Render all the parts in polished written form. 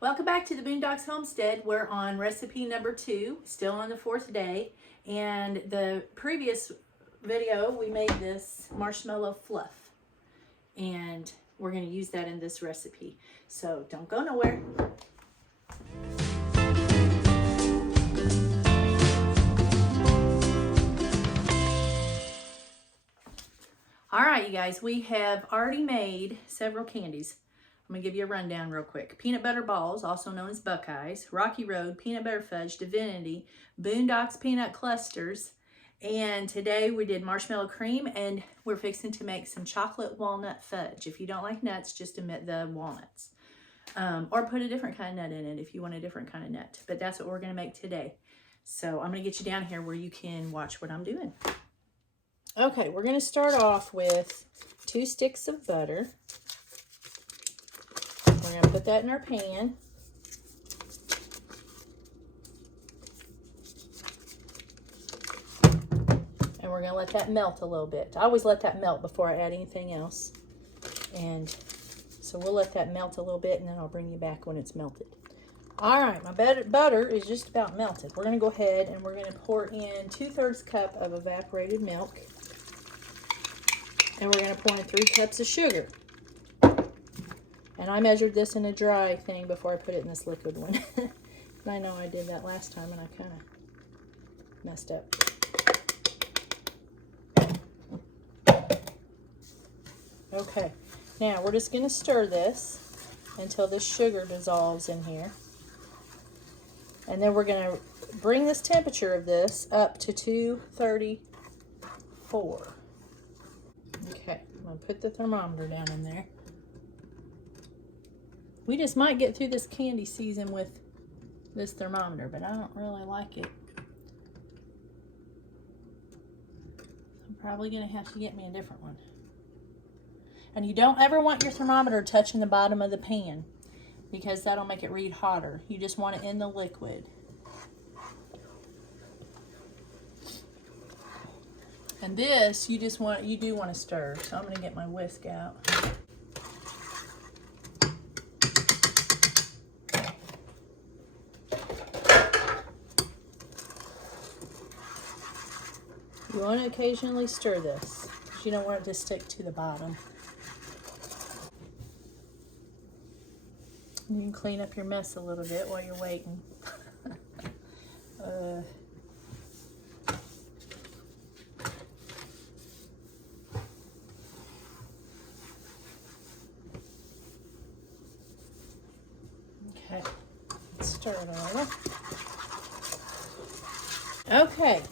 Welcome back to the Boondocks Homestead. We're on recipe number 2, still on the 4th day. And the previous video, we made this marshmallow fluff. And we're going to use that in this recipe. So don't go nowhere. All right, you guys, we have already made several candies. I'm going to give you a rundown real quick. Peanut butter balls, also known as Buckeyes, Rocky Road, peanut butter fudge, Divinity, Boondocks peanut clusters, and today we did marshmallow cream, and we're fixing to make some chocolate walnut fudge. If you don't like nuts, just omit the walnuts. Or put a different kind of nut in it if you want a different kind of nut. But that's what we're going to make today. So I'm going to get you down here where you can watch what I'm doing. Okay, we're going to start off with 2 sticks of butter. We're going to put that in our pan. And we're going to let that melt a little bit. I always let that melt before I add anything else. And so we'll let that melt a little bit, and then I'll bring you back when it's melted. All right, my butter is just about melted. We're going to go ahead and we're going to pour in 2/3 cup of evaporated milk. And we're going to pour in 3 cups of sugar. And I measured this in a dry thing before I put it in this liquid one. And I know I did that last time and I kind of messed up. Okay, now we're just going to stir this until this sugar dissolves in here. And then we're going to bring this temperature of this up to 234. Okay, I'm going to put the thermometer down in there. We just might get through this candy season with this thermometer, but I don't really like it. I'm probably going to have to get me a different one. And you don't ever want your thermometer touching the bottom of the pan because that'll make it read hotter. You just want it in the liquid. And this, you do want to stir. So I'm going to get my whisk out. You want to occasionally stir this because you don't want it to stick to the bottom. You can clean up your mess a little bit while you're waiting. Okay, let's stir it over. Okay.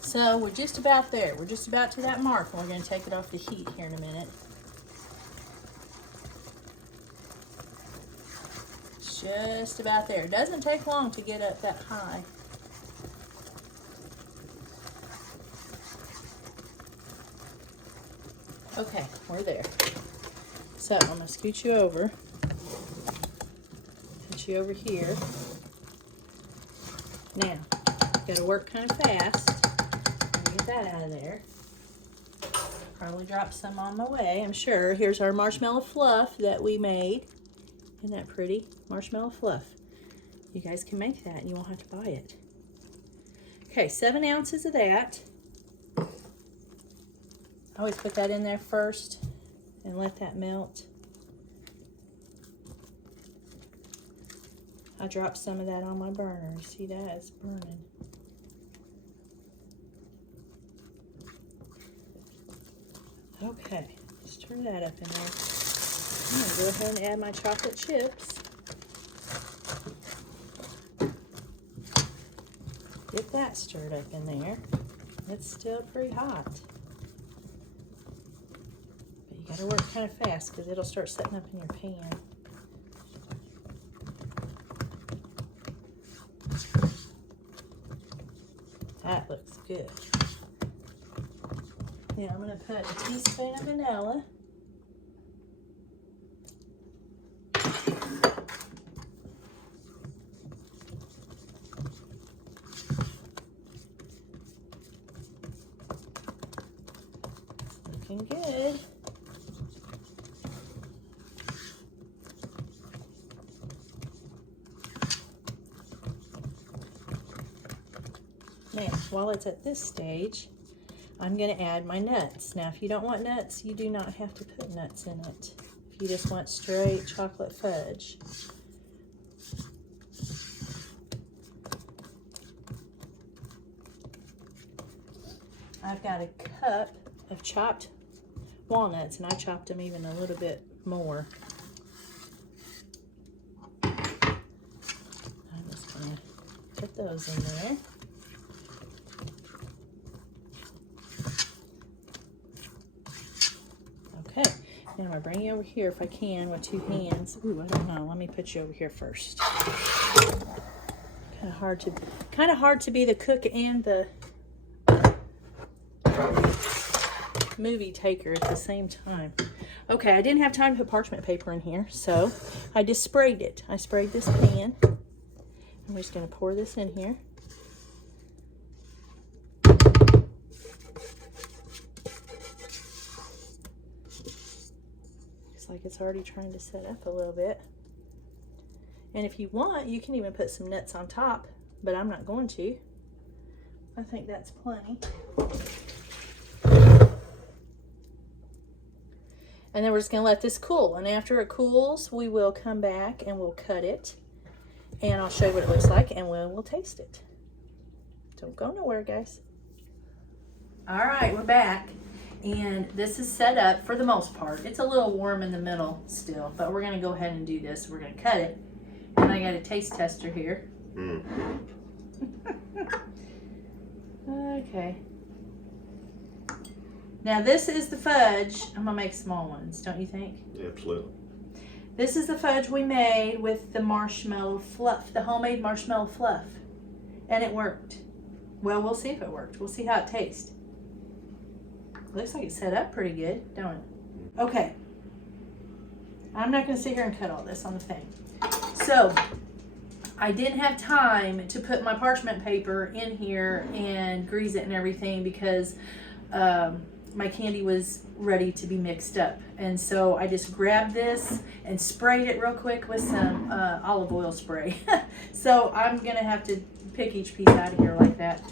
So we're just about there. We're just about to that mark, and we're going to take it off the heat here in a minute. Just about there. It doesn't take long to get up that high. Okay, we're there. So I'm going to scoot you over. Put you over here. Now, got to work kind of fast. Get that out of there. Probably drop some on the way, I'm sure. Here's our marshmallow fluff that we made. Isn't that pretty? Marshmallow fluff. You guys can make that and you won't have to buy it. Okay, 7 ounces of that. I always put that in there first and let that melt. I dropped some of that on my burner. You see that? It's burning. Okay, stir that up in there. I'm going to go ahead and add my chocolate chips. Get that stirred up in there. It's still pretty hot. But you got to work kind of fast because it'll start setting up in your pan. That looks good. Now I'm going to put a teaspoon of vanilla. It's looking good. Now, while it's at this stage, I'm going to add my nuts. Now, if you don't want nuts, you do not have to put nuts in it. If you just want straight chocolate fudge. I've got a cup of chopped walnuts, and I chopped them even a little bit more. I'm just going to put those in there. Okay, now I'm going to bring you over here if I can with two hands. Ooh, I don't know. Let me put you over here first. Kind of hard to be the cook and the movie taker at the same time. Okay, I didn't have time to put parchment paper in here, so I just sprayed it. I sprayed this pan. I'm just going to pour this in here. Looks like it's already trying to set up a little bit. And if you want, you can even put some nuts on top, but I'm not going to. I think that's plenty. And then we're just going to let this cool. And after it cools, we will come back and we'll cut it. And I'll show you what it looks like and we'll taste it. Don't go nowhere, guys. All right, we're back. And this is set up for the most part. It's a little warm in the middle still, but we're going to go ahead and do this. We're going to cut it. And I got a taste tester here. Okay. Now this is the fudge. I'm gonna make small ones, don't you think? Yeah, absolutely. This is the fudge we made with the marshmallow fluff, the homemade marshmallow fluff. And it worked. Well, we'll see if it worked. We'll see how it tastes. Looks like it's set up pretty good, don't it? Okay. I'm not gonna sit here and cut all this on the thing. So, I didn't have time to put my parchment paper in here and grease it and everything because my candy was ready to be mixed up. And so I just grabbed this and sprayed it real quick with some olive oil spray. So I'm gonna have to pick each piece out of here like that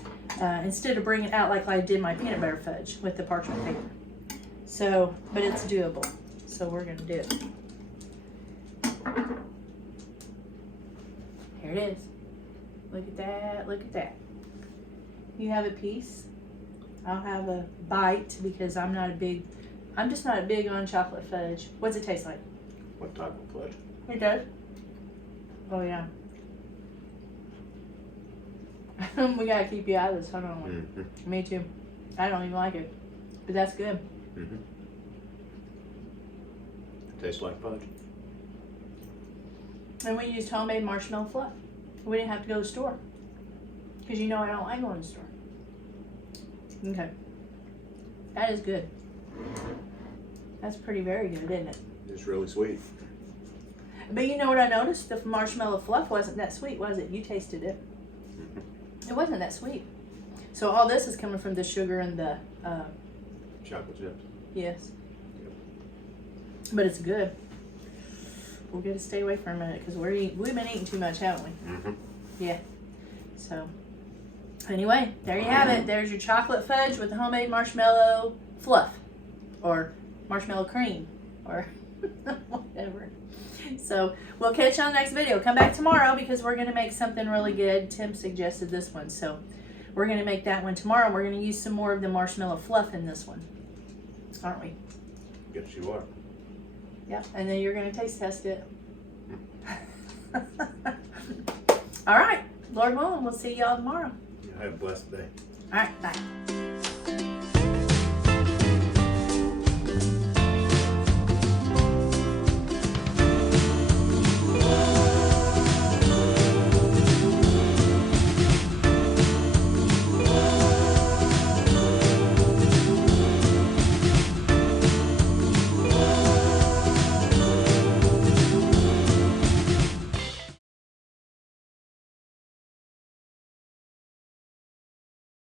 instead of bringing it out like I did my peanut butter fudge with the parchment paper. So, but it's doable. So we're gonna do it. Here it is. Look at that, look at that. You have a piece. I'll have a bite because I'm just not big on chocolate fudge. What's it taste like? What type of fudge? It does? Oh yeah. We gotta keep you out of this, don't we? Mm-hmm. Me too. I don't even like it, but that's good. Mm-hmm. Tastes like fudge. And we used homemade marshmallow fluff. We didn't have to go to the store because you know I don't like going to the store. Okay. That is good. That's very good, isn't it? It's really sweet. But you know what I noticed? The marshmallow fluff wasn't that sweet, was it? You tasted it. It wasn't that sweet. So all this is coming from the sugar and the... chocolate chips. Yes. Yep. But it's good. We're going to stay away for a minute because we've been eating too much, haven't we? Mm-hmm. Yeah. So... Anyway, there you have it. There's your chocolate fudge with the homemade marshmallow fluff or marshmallow cream or whatever. So we'll catch you on the next video. Come back tomorrow because we're going to make something really good. Tim suggested this one. So we're going to make that one tomorrow. We're going to use some more of the marshmallow fluff in this one. Aren't we? Yes, you are. Yep. And then you're going to taste test it. All right. Lord willing, we'll see y'all tomorrow. Have a blessed day. All right, bye.